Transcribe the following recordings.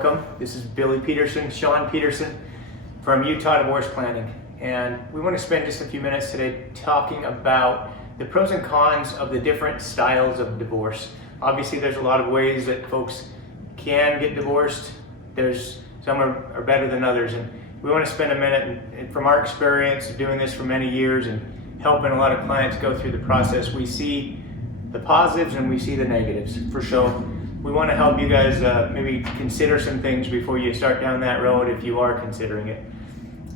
welcome. This is Billy Peterson, Shaun Peterson from Utah Divorce Planning. And we want to spend just a few minutes today talking about the pros and cons of the different styles of divorce. Obviously, there's a lot of ways that folks can get divorced. Some are better than others. And we want to spend a minute, and from our experience of doing this for many years and helping a lot of clients go through the process, we see the positives and we see the negatives for sure. We want to help you guys maybe consider some things before you start down that road if you are considering it.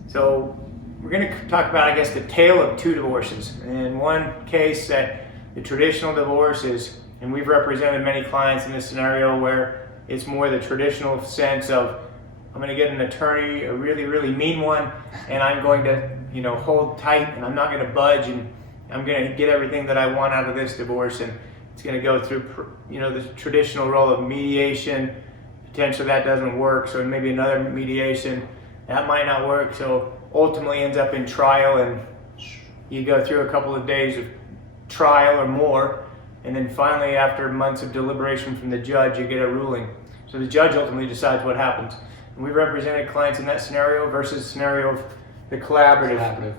So we're going to talk about, I guess, the tale of two divorces. In one case, the traditional divorce is, and we've represented many clients in this scenario where it's more the traditional sense of, I'm going to get an attorney, a really, really mean one, and I'm going to, hold tight, and I'm not going to budge, and I'm going to get everything that I want out of this divorce, and it's going to go through, the traditional role of mediation. Potentially that doesn't work, so maybe another mediation. That might not work, so ultimately ends up in trial, and you go through a couple of days of trial or more, and then finally, after months of deliberation from the judge, you get a ruling. So the judge ultimately decides what happens. And we've represented clients in that scenario versus scenario of the collaborative.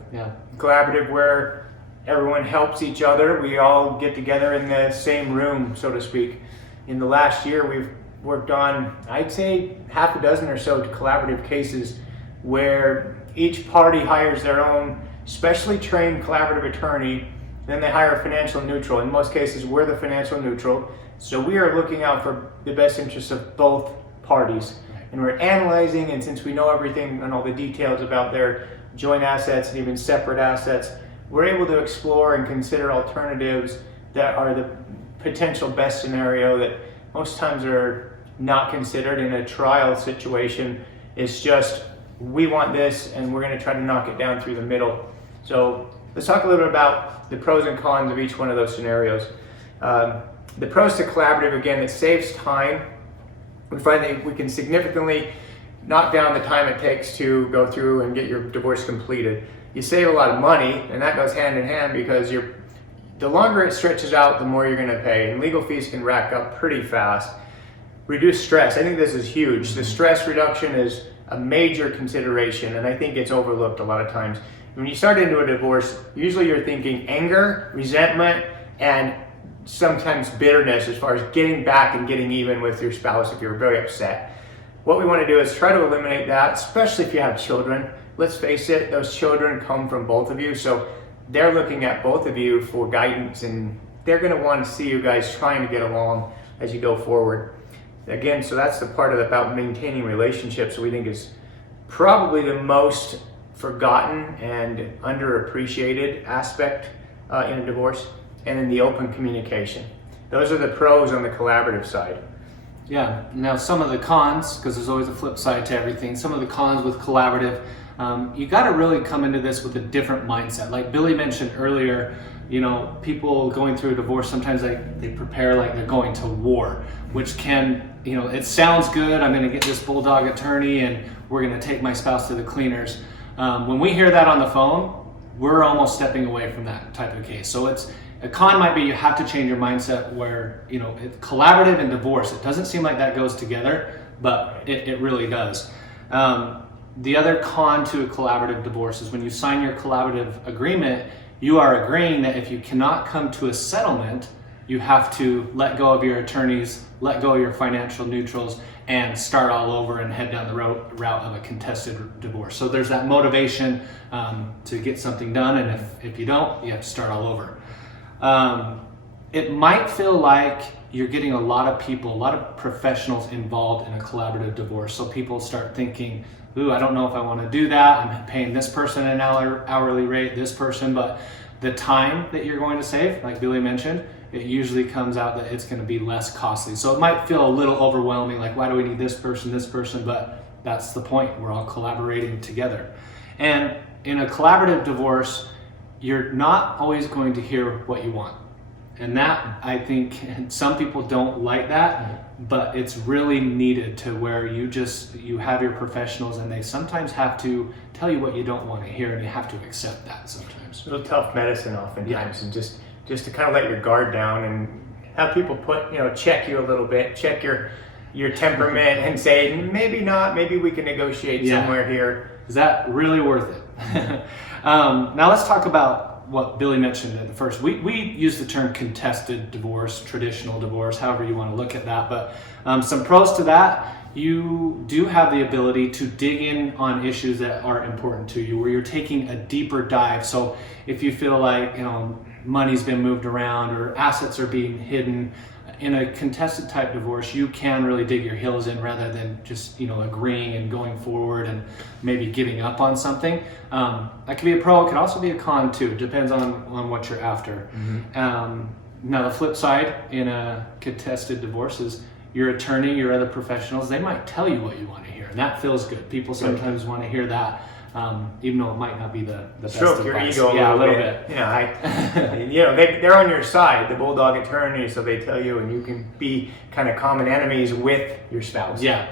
Collaborative, where everyone helps each other. We all get together in the same room, so to speak. In the last year, we've worked on, I'd say, half a dozen or so collaborative cases where each party hires their own specially trained collaborative attorney. Then they hire a financial neutral. In most cases, we're the financial neutral. So we are looking out for the best interests of both parties. And we're analyzing, and since we know everything and all the details about their joint assets and even separate assets, we're able to explore and consider alternatives that are the potential best scenario that most times are not considered in a trial situation. It's just, we want this and we're going to try to knock it down through the middle. So let's talk a little bit about the pros and cons of each one of those scenarios. The pros to collaborative, again, it saves time. We find that we can significantly knock down the time it takes to go through and get your divorce completed. You save a lot of money, and that goes hand in hand because the longer it stretches out, the more you're going to pay, and legal fees can rack up pretty fast. Reduce stress. I think this is huge. The stress reduction is a major consideration, and I think it's overlooked a lot of times. When you start into a divorce, usually you're thinking anger, resentment, and sometimes bitterness as far as getting back and getting even with your spouse if you're very upset. What we want to do is try to eliminate that, especially if you have children. Let's face it, those children come from both of you, so they're looking at both of you for guidance, and they're going to want to see you guys trying to get along as you go forward. Again, so that's the part about maintaining relationships we think is probably the most forgotten and underappreciated aspect in a divorce, and in the open communication. Those are the pros on the collaborative side. Yeah, now some of the cons, because there's always a flip side to everything, some of the cons with collaborative, you got to really come into this with a different mindset. Like Billy mentioned earlier, people going through a divorce, sometimes they prepare like they're going to war, which can, it sounds good, I'm going to get this bulldog attorney and we're going to take my spouse to the cleaners. When we hear that on the phone, we're almost stepping away from that type of case. So a con might be you have to change your mindset where, collaborative and divorce, it doesn't seem like that goes together, but it really does. The other con to a collaborative divorce is when you sign your collaborative agreement, you are agreeing that if you cannot come to a settlement, you have to let go of your attorneys, let go of your financial neutrals, and start all over and head down the route of a contested divorce. So there's that motivation to get something done, and if you don't, you have to start all over. It might feel like you're getting a lot of professionals involved in a collaborative divorce. So people start thinking, ooh, I don't know if I want to do that. I'm paying this person an hourly rate, this person, but the time that you're going to save, like Billy mentioned, it usually comes out that it's going to be less costly. So it might feel a little overwhelming, like why do we need this person, but that's the point. We're all collaborating together. And in a collaborative divorce, you're not always going to hear what you want. And that, I think, some people don't like that, but it's really needed to where you have your professionals and they sometimes have to tell you what you don't want to hear, and you have to accept that sometimes. It's a little tough medicine oftentimes, and just to kind of let your guard down and have people check you a little bit, check your your temperament and say, maybe not, maybe we can negotiate somewhere here. Is that really worth it? Now let's talk about what Billy mentioned at the first. We use the term contested divorce, traditional divorce, however you want to look at that. But some pros to that: you do have the ability to dig in on issues that are important to you, where you're taking a deeper dive. So if you feel like money's been moved around or assets are being hidden, in a contested type divorce, you can really dig your heels in rather than just agreeing and going forward and maybe giving up on something. That can be a pro. It can also be a con too. It depends on what you're after. Now the flip side in a contested divorce is your attorney, your other professionals, they might tell you what you want to hear, and that feels good. People sometimes want to hear that, even though it might not be the best Stroke your advice. ego a little bit. They're on your side, the bulldog attorney, so they tell you, and you can be kind of common enemies with your spouse. Yeah,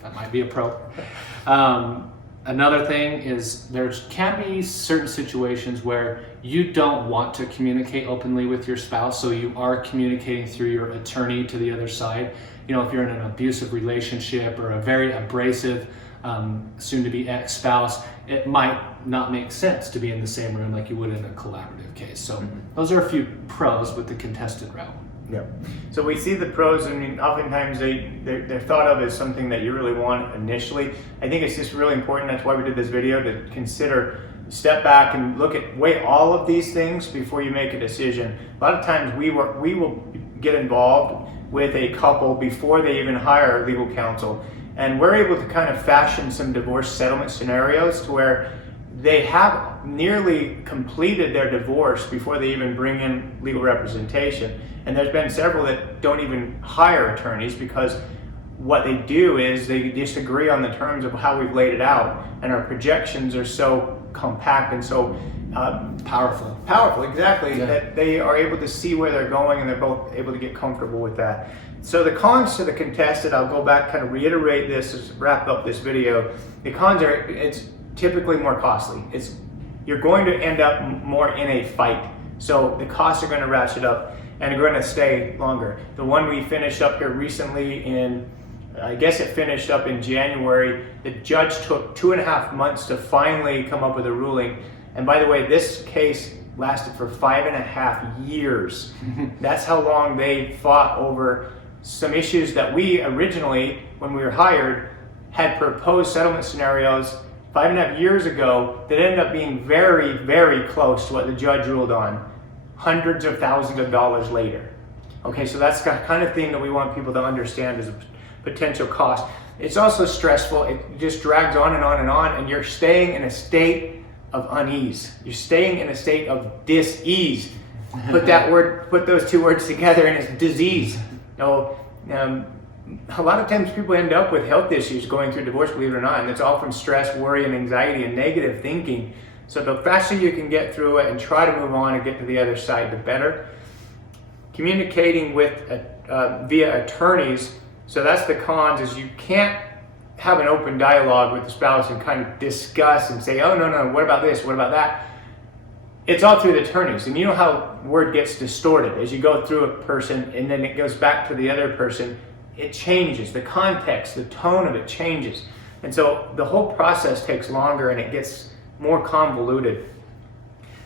that might be a pro. Another thing is there can be certain situations where you don't want to communicate openly with your spouse, so you are communicating through your attorney to the other side. If you're in an abusive relationship or a very abrasive soon-to-be ex-spouse, it might not make sense to be in the same room like you would in a collaborative case. So those are a few pros with the contested route. Yeah. So we see the pros, and oftentimes they're thought of as something that you really want initially. I think it's just really important. That's why we did this video, to consider, step back and weigh all of these things before you make a decision. A lot of times we will get involved with a couple before they even hire legal counsel, and we're able to kind of fashion some divorce settlement scenarios to where they have nearly completed their divorce before they even bring in legal representation. And there's been several that don't even hire attorneys, because what they do is they just agree on the terms of how we've laid it out, and our projections are so compact and so powerful, exactly, that they are able to see where they're going, and they're both able to get comfortable with that. So the cons to the contested, I'll go back, kind of reiterate this, wrap up this video. The cons are, it's typically more costly. You're going to end up more in a fight, so the costs are going to ratchet up and are going to stay longer. The one we finished up here recently I guess it finished up in January. The judge took 2.5 months to finally come up with a ruling. And by the way, this case lasted for 5.5 years. That's how long they fought over some issues that we originally, when we were hired, had proposed settlement scenarios 5.5 years ago that ended up being very, very close to what the judge ruled on, hundreds of thousands of dollars later. Okay, so that's the kind of thing that we want people to understand as a potential cost. It's also stressful. It just drags on and on and on, and you're staying in a state of unease. You're staying in a state of dis-ease. Put those two words together, and it's disease. A lot of times people end up with health issues going through divorce, believe it or not, and it's all from stress, worry, and anxiety, and negative thinking. So the faster you can get through it and try to move on and get to the other side, the better. Communicating with via attorneys, so that's the cons, is you can't have an open dialogue with the spouse and kind of discuss and say, oh, no, what about this, what about that? It's all through the attorneys, and you know how word gets distorted as you go through a person and then it goes back to the other person. It changes, the context, the tone of it changes. And so the whole process takes longer and it gets more convoluted.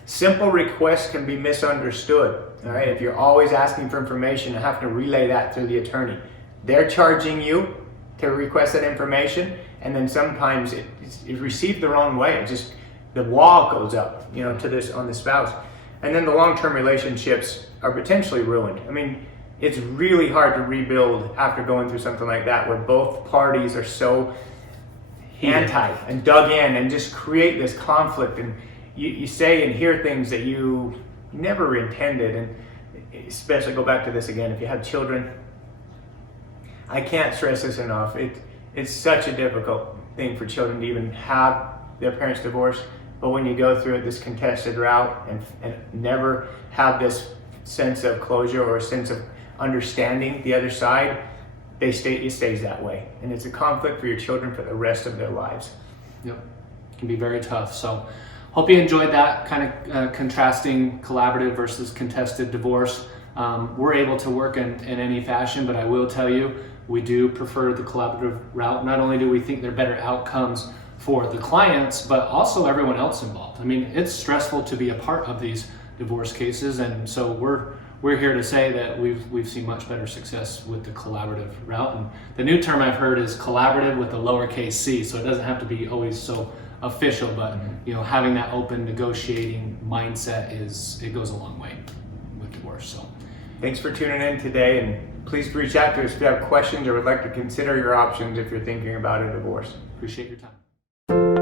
Simple requests can be misunderstood. All right, if you're always asking for information and have to relay that through the attorney, they're charging you to request that information, and then sometimes it's received the wrong way. It's just the wall goes up, to this on the spouse, and then the long-term relationships are potentially ruined. I mean, it's really hard to rebuild after going through something like that, where both parties are so anti and dug in and just create this conflict, and you say and hear things that you never intended. And especially, go back to this again, if you have children, I can't stress this enough. It's such a difficult thing for children to even have their parents divorced, but when you go through this contested route and never have this sense of closure or a sense of understanding the other side, it stays that way, and it's a conflict for your children for the rest of their lives. Yep, it can be very tough. So hope you enjoyed that kind of contrasting collaborative versus contested divorce. We're able to work in any fashion, but I will tell you, we do prefer the collaborative route. Not only do we think they're better outcomes for the clients, but also everyone else involved. I mean, it's stressful to be a part of these divorce cases, and so we're here to say that we've seen much better success with the collaborative route. And the new term I've heard is collaborative with a lowercase c, so it doesn't have to be always so official, but you know, having that open negotiating mindset it goes a long way with divorce. So thanks for tuning in today, and please reach out to us if you have questions or would like to consider your options if you're thinking about a divorce. Appreciate your time.